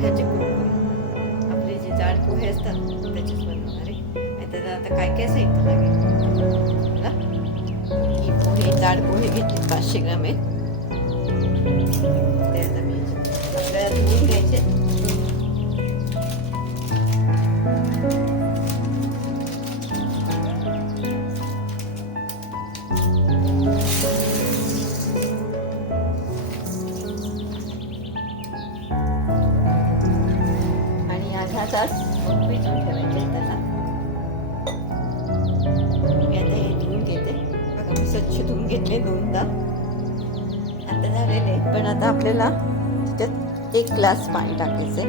पोह्याचे कुरकुरे, आपले जे जाड पोहे असतात त्याचेच बनवणार आहे. आणि त्याला आता काय काय साहित्य लागेल ना, की पोहे, जाड पोहे घेतले 500 ग्राम आहेत. ते आता मी आपल्याला धुवून घ्यायचे. अर्धा तास भिजवून ठेवायचे त्याला. मी आता हे धुवून घेते बघा, मी स्वच्छ धुवून घेतले 2दा. आता झालेले, पण आता आपल्याला त्याच्यात 1 ग्लास पाणी टाकायचे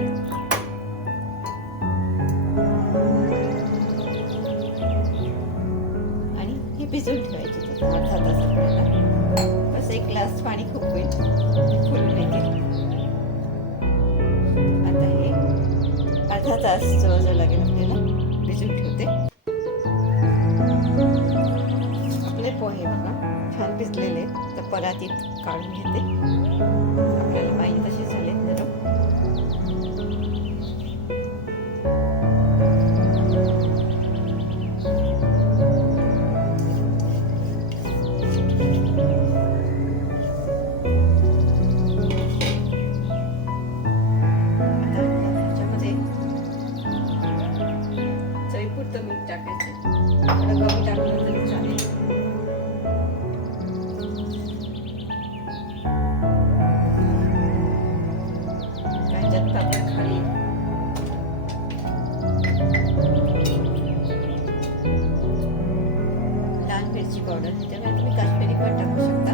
आणि हे भिजवून ठेवायचे अर्धा तास. आपल्याला बस 1 ग्लास पाणी खूप होईल, फुलून येतील. अर्धा तास जवळजवळ लागेल आपल्याला, भिजून ठेवते. आपले पोहे बघा छान भिजलेले, तर परातीत काढून घेते. आपल्याला पाहिजे तसे झाले नरम. मीठ टाकायचं, थोडं कमी टाकलं तरी चालेल. त्याच्यात आपण खाली लाल मिरची पावडर, त्याच्यामुळे तुम्ही काश्मीरी पण टाकू शकता,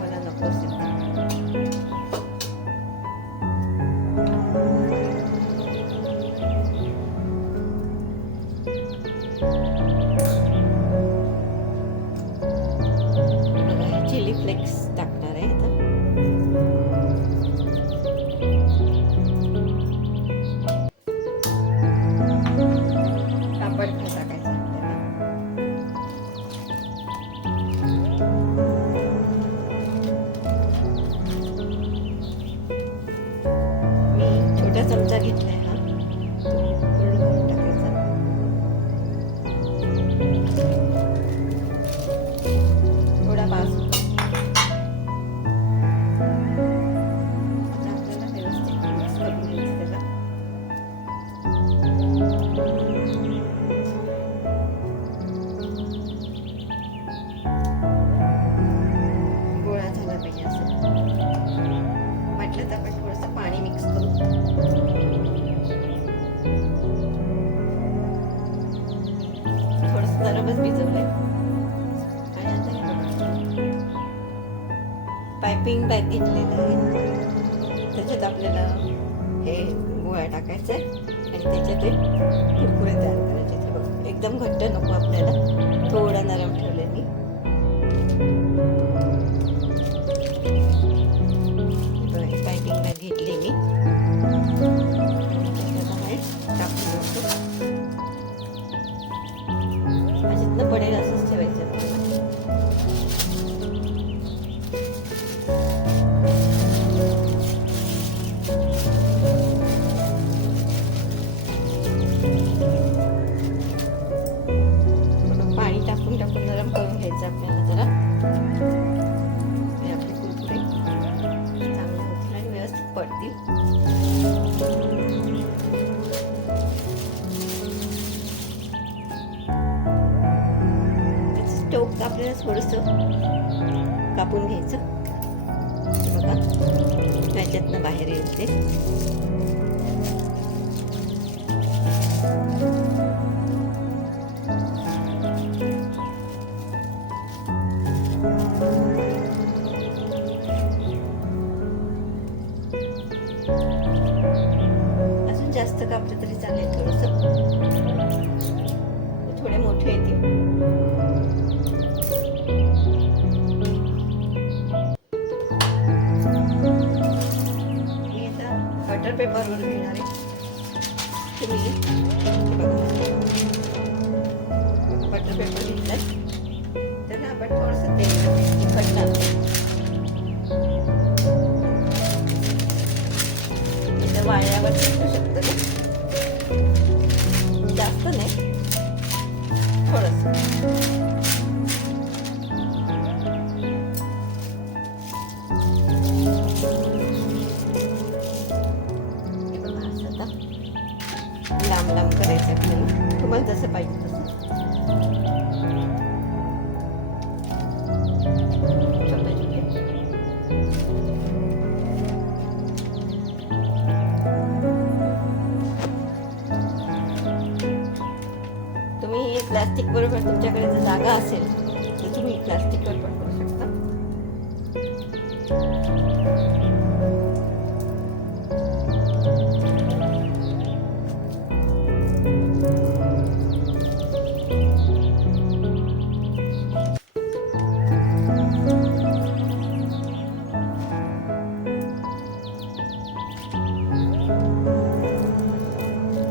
मला नको असेल. चिली फ्लेक्स टाकणार आहे आता. कापड टाकायचं आपल्याला. मी छोटा चमचा घेतलाय हा, तो पूर्ण भरून टाकायचा. थोडा बास होतो. गोळा झाला पाहिजे असं. म्हटलं तर आपण थोडंसं पाणी मिक्स करू. थोडंसं नरमच भिजवलंय. आणि आता हे बघा, पायपिंग बॅग घेतलेलं आहे, त्याच्यात आपल्याला हे गोळा टाकायचा आहे आणि त्याच्यात ते कुरकुरे तयार करायचे. ते बघा एकदम घट्ट नको आपल्याला, थोडा नरम ठेवले मी. पायपिंग बॅग घेतली मी, टाकून देतो. त्याच्यातनं पडेल असंच ठेवायचं आपल्याला. पाणी टाकून टाकून नरम करून घ्यायचं आपल्याला जरा. आपले कुरकुरे चांगले होतील आणि व्यवस्थित पडतील. टोक आपल्याला थोडंसं कापून घ्यायचं बघा, त्याच्यातनं बाहेर येईल ते. अजून जास्त कापलं तरी चालेल, थोडंसं थोडे मोठे येतील. बटर पेपरवर घेणार आहे. तुम्ही बटर पेपर घेतलाय, त्याला आपण थोडंसं तेल तिखट टाकतो. इथं वाळलेलं प्लास्टिक बरोबर तुमच्याकडे जर जागा असेल तर तुम्ही प्लास्टिकवर पण करू शकता.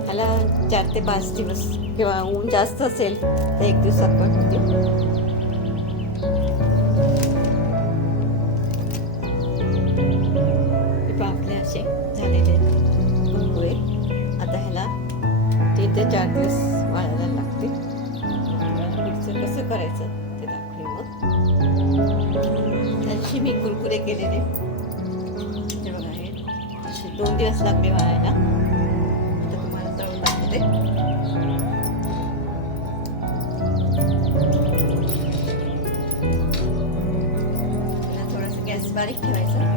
ह्याला 4 ते 5 दिवस किंवा ऊन जास्त असेल तर 1 दिवसात पण होतील. आपले असे झालेले कुरकुरे. आता ह्याला 3 ते 4 दिवस वाळायला लागते. पुढचं कसं करायचं ते दाखवेन मग. त्यादिवशी मी कुरकुरे केलेले ते बघा, हे असे 2 दिवस लागले वाळायला. आता तुम्हाला तळून दाखवते. थोडासा गॅस बारीक ठेवायचा.